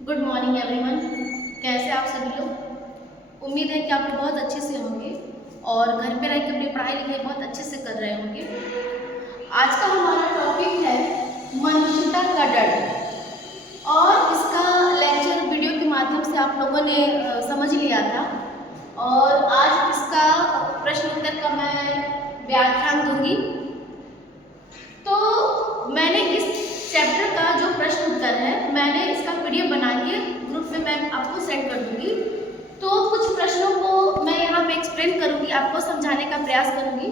Good morning everyone. कैसे आप सभी लोग? उम्मीद है कि आप लोग बहुत अच्छे से होंगे और घर पे रह के अपनी पढ़ाई लिखाई बहुत अच्छे से कर रहे होंगे। आज का हमारा टॉपिक है मनुष्यता का डर और इसका लेक्चर वीडियो के माध्यम से आप लोगों ने समझ लिया था और आज इसका प्रश्न उत्तर का मैं व्याख्यान दूंगी। तो मैंने इस चैप्टर का जो प्रश्न उत्तर है मैंने इसका पीडीएफ बना के ग्रुप में मैं आपको सेंड कर दूंगी। तो कुछ प्रश्नों को मैं यहाँ पे एक्सप्लेन करूँगी, आपको समझाने का प्रयास करूँगी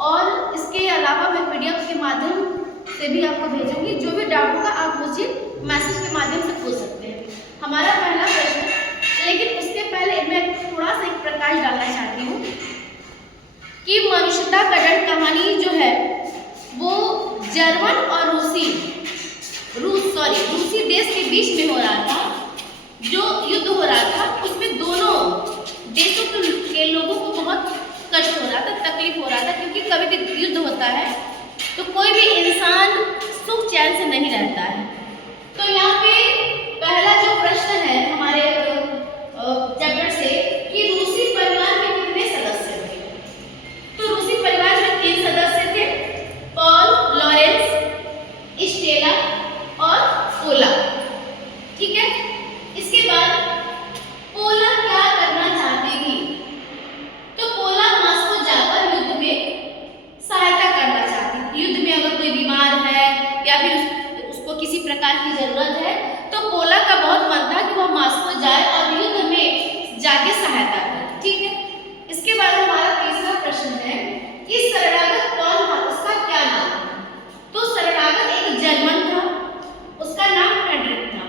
और इसके अलावा मैं पीडीएफ के माध्यम से भी आपको भेजूंगी। जो भी डाउट होगा आप मुझे मैसेज के माध्यम से पूछ सकते हैं। हमारा पहला प्रश्न, लेकिन उसके पहले मैं थोड़ा सा एक प्रकाश डालना चाहती हूँ कि मनुष्यता का डर कहानी जो है वो जर्मन और रूसी देश के बीच में हो रहा था। जो युद्ध हो रहा था उसमें दोनों देशों के लोगों को बहुत कष्ट हो रहा था, तकलीफ हो रहा था, क्योंकि कभी भी युद्ध होता है तो कोई भी इंसान सुख चैन से नहीं रहता है। तो यहाँ पे पहला जो प्रश्न है हमारे चैप्टर से कि रूसी परिवार में कितने सदस्य थे? तो रूसी परिवार में 3 सदस्य थे, पॉल, लॉरेंस, स्टेला और पोला। ठीक है, इसके बाद पोला क्या करना चाहती थी? तो पोला मॉस्को जाकर युद्ध में सहायता करना चाहती थी। युद्ध में अगर कोई बीमार है या फिर उसको किसी प्रकार की जरूरत है तो पोला का बहुत मन था कि वह मॉस्को जाए और युद्ध में जाके सहायता करे। ठीक है, इसके बाद हमारा तीसरा प्रश्न है कि शरणागत कौन था, उसका क्या नाम था? तो शरणागत एक जर्मन था, उसका नाम फ्रेडरिक था।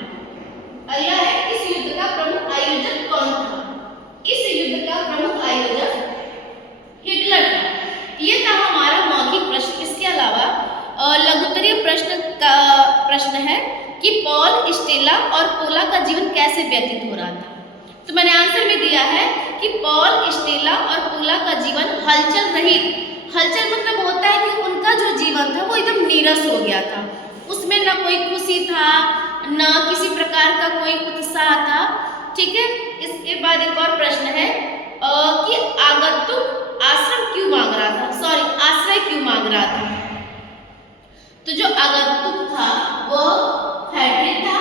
अगला है इस युद्ध का प्रमुख आयोजक कौन था? इस युद्ध का प्रमुख आयोजक हिटलर था। यह था हमारा मौखिक प्रश्न। इसके अलावा लघुत्तरीय प्रश्न है कि पॉल, स्टेला और पोला का जीवन कैसे व्यतीत हो रहा था? तो मैंने आंसर में दिया है कि पॉल, स्टेला और पोला का जीवन हलचल रहित, हलचल मतलब होता है कि उनका जो जीवन था वो एकदम नीरस हो गया था, उसमें न कोई खुशी था न किसी प्रकार का कोई उत्साह था। ठीक है, इसके बाद एक और प्रश्न है कि आगंतुक आश्रय क्यों मांग रहा था? तो जो आगंतुक था वो फ्रेडरिक था,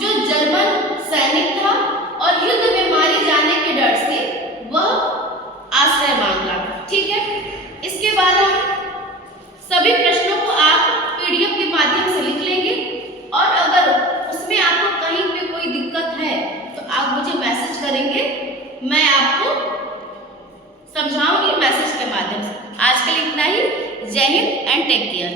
जो जर्मन सैनिक था और युद्ध में मारे जाने के डर से वह आश्रय मांग रहा था। ठीक है, इसके बाद हम सभी प्रश्नों को आप पीडीएफ के माध्यम से लिख लेंगे और अगर उसमें आपको कहीं पे कोई दिक्कत है तो आप मुझे मैसेज करेंगे, मैं आपको समझाऊंगी मैसेज के माध्यम से। आज के लिए इतना ही। जय हिंद एंड टेक केयर।